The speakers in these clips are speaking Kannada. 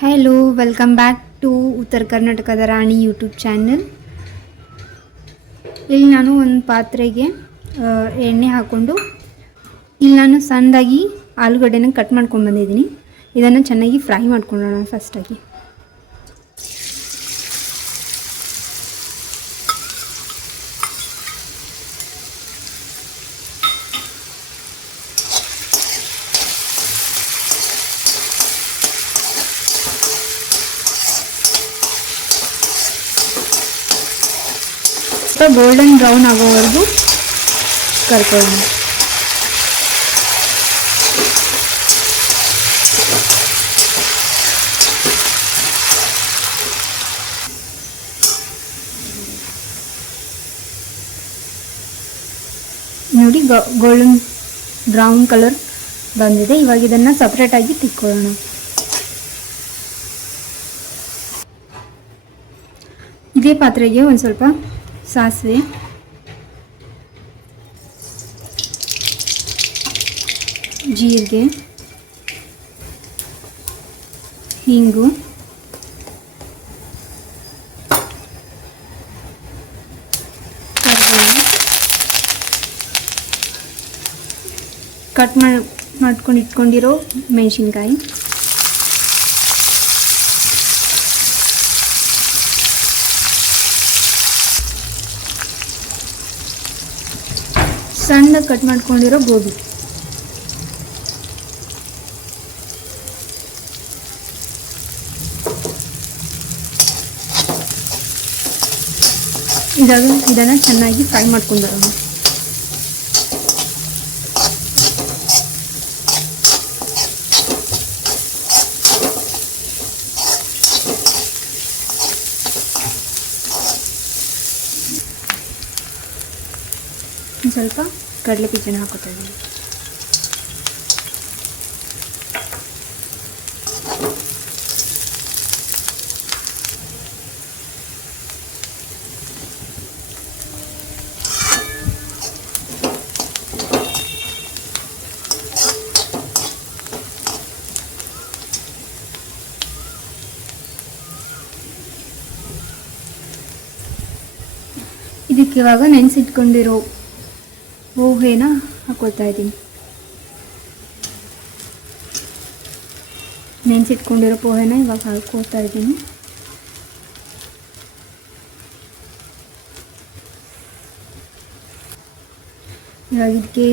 ಹಲೋ, ವೆಲ್ಕಮ್ ಬ್ಯಾಕ್ ಟು ಉತ್ತರ ಕರ್ನಾಟಕದ ರಾಣಿ ಯೂಟ್ಯೂಬ್ ಚಾನಲ್. ಇಲ್ಲಿ ನಾನು ಒಂದು ಪಾತ್ರೆಗೆ ಎಣ್ಣೆ ಹಾಕ್ಕೊಂಡು ಇಲ್ಲಿ ನಾನು ಸಣ್ಣದಾಗಿ ಆಲೂಗಡ್ಡೆನ ಕಟ್ ಮಾಡ್ಕೊಂಡು ಬಂದಿದ್ದೀನಿ. ಇದನ್ನು ಚೆನ್ನಾಗಿ ಫ್ರೈ ಮಾಡ್ಕೊಳ್ಳೋಣ. ಫಸ್ಟಾಗಿ ಗೋಲ್ಡನ್ ಬ್ರೌನ್ ಆಗೋವರೆಗೂ ಕರ್ಕೊಳ್ಳೋಣ. ನೋಡಿ, ಗೋಲ್ಡನ್ ಬ್ರೌನ್ ಕಲರ್ ಬಂದಿದೆ. ಇವಾಗ ಇದನ್ನು ಸಪ್ರೇಟಾಗಿ ತಿಕ್ಕೊಳ್ಳೋಣ. ಇದೇ ಪಾತ್ರೆಗೆ ಒಂದು ಸ್ವಲ್ಪ ಸಾಸಿವೆ, ಜೀರಿಗೆ, ಹಿಂಗು, ಕಟ್ ಮಾಡ್ಕೊಂಡು ಇಟ್ಕೊಂಡಿರೋ ಮೆಣಸಿನ್ಕಾಯಿ, ಸಣ್ಣ ಕಟ್ ಮಾಡ್ಕೊಂಡಿರೋ ಗೋಬಿ, ಇದನ್ನು ಚೆನ್ನಾಗಿ ಫ್ರೈ ಮಾಡ್ಕೊಂಡು ಬರೋಣ. ಸ್ವಲ್ಪ ಕಡಲೆ ಬೀಜನ ಹಾಕೋತಾ ಇದ್ದೀನಿ. ಇದಕ್ಕೆ ಇವಾಗ ನೆನೆಸಿಟ್ಕೊಂಡಿರೋ ಪೋಹೆನ ಹಾಕೊಳ್ತಾ ಇದ್ದೀನಿ. ನೆನೆಸಿಟ್ಕೊಂಡಿರೋ ಪೋಹೆನ ಇವಾಗ ಹಾಕೋತಾ ಇದ್ದೀನಿ. ಇವಾಗ ಇದಕ್ಕೆ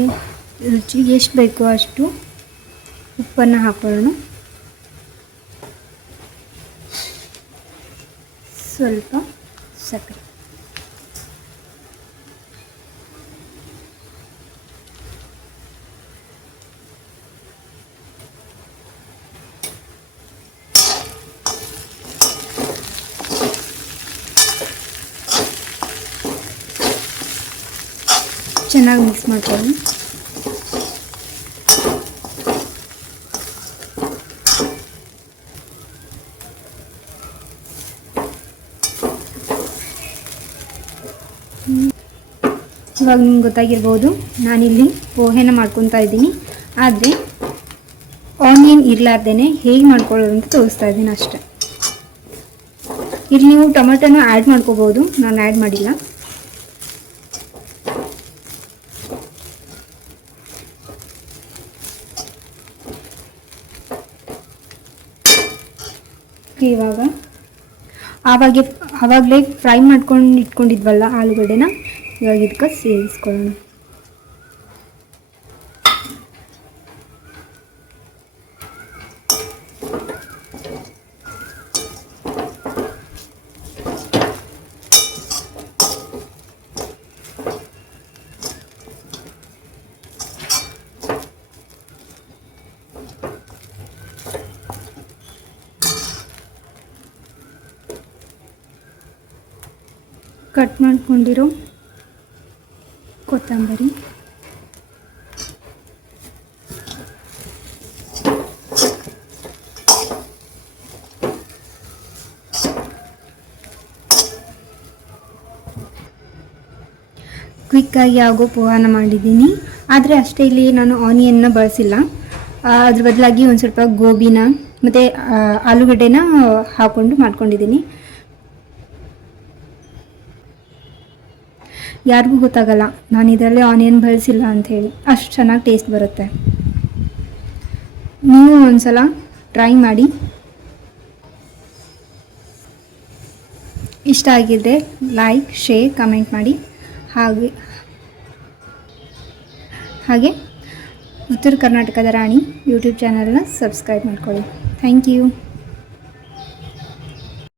ರುಚಿಗೆ ಎಷ್ಟು ಬೇಕೋ ಅಷ್ಟು ಉಪ್ಪನ್ನು ಹಾಕೊಳ್ಳೋಣ. ಸ್ವಲ್ಪ ಸಕ್ಕರೆ, ಚೆನ್ನಾಗಿ ಮಿಕ್ಸ್ ಮಾಡ್ಕೊಳ್ಳಿ. ಇವಾಗ ನಿಮ್ಗೆ ಗೊತ್ತಾಗಿರ್ಬೋದು, ನಾನಿಲ್ಲಿ ಪೋಹೆನ ಮಾಡ್ಕೊತಾ ಇದ್ದೀನಿ. ಆದರೆ ಆನಿಯನ್ ಇರಲಾರ್ದೇ ಹೇಗೆ ಮಾಡ್ಕೊಳ್ಳೋದು ಅಂತ ತೋರಿಸ್ತಾ ಇದ್ದೀನಿ ಅಷ್ಟೆ. ಇಲ್ಲಿ ನೀವು ಟೊಮೆಟೊನ ಆ್ಯಡ್ ಮಾಡ್ಕೋಬೋದು, ನಾನು ಆ್ಯಡ್ ಮಾಡಿಲ್ಲ. ಇವಾಗ ಆವಾಗಲೇ ಫ್ರೈ ಮಾಡ್ಕೊಂಡು ಇಟ್ಕೊಂಡಿದ್ವಲ್ಲ ಆಲೂಗಡ್ಡೆನ, ಇವಾಗ ಇದಕ್ಕೆ ಸೇರಿಸ್ಕೊಳ್ಳೋಣ. ಕಟ್ ಮಾಡ್ಕೊಂಡಿರೋ ಕೊತ್ತಂಬರಿ, ಕ್ವಿಕ್ಕಾಗಿ ಆಗೋ ಪೋಹಾನ ಮಾಡಿದ್ದೀನಿ. ಆದರೆ ಅಷ್ಟೇ, ಇಲ್ಲಿ ನಾನು ಆನಿಯನ್ನ ಬಳಸಿಲ್ಲ. ಅದ್ರ ಬದಲಾಗಿ ಒಂದು ಸ್ವಲ್ಪ ಗೋಬಿನ ಮತ್ತು ಆಲೂಗಡ್ಡೆನ ಹಾಕ್ಕೊಂಡು ಮಾಡ್ಕೊಂಡಿದ್ದೀನಿ. ಯಾರಿಗೂ ಗೊತ್ತಾಗಲ್ಲ ನಾನು ಇದರಲ್ಲಿ ಆನಿಯನ್ ಬಳಸಿಲ್ಲ ಅಂಥೇಳಿ, ಅಷ್ಟು ಚೆನ್ನಾಗಿ ಟೇಸ್ಟ್ ಬರುತ್ತೆ. ನೀವು ಒಂದ್ಸಲ ಟ್ರೈ ಮಾಡಿ. ಇಷ್ಟ ಆಗಿದ್ದರೆ ಲೈಕ್, ಶೇರ್, ಕಮೆಂಟ್ ಮಾಡಿ. ಹಾಗೆ ಉತ್ತರ ಕರ್ನಾಟಕದ ರಾಣಿ ಯೂಟ್ಯೂಬ್ ಚಾನಲ್ನ ಸಬ್ಸ್ಕ್ರೈಬ್ ಮಾಡ್ಕೊಳ್ಳಿ. Thank you.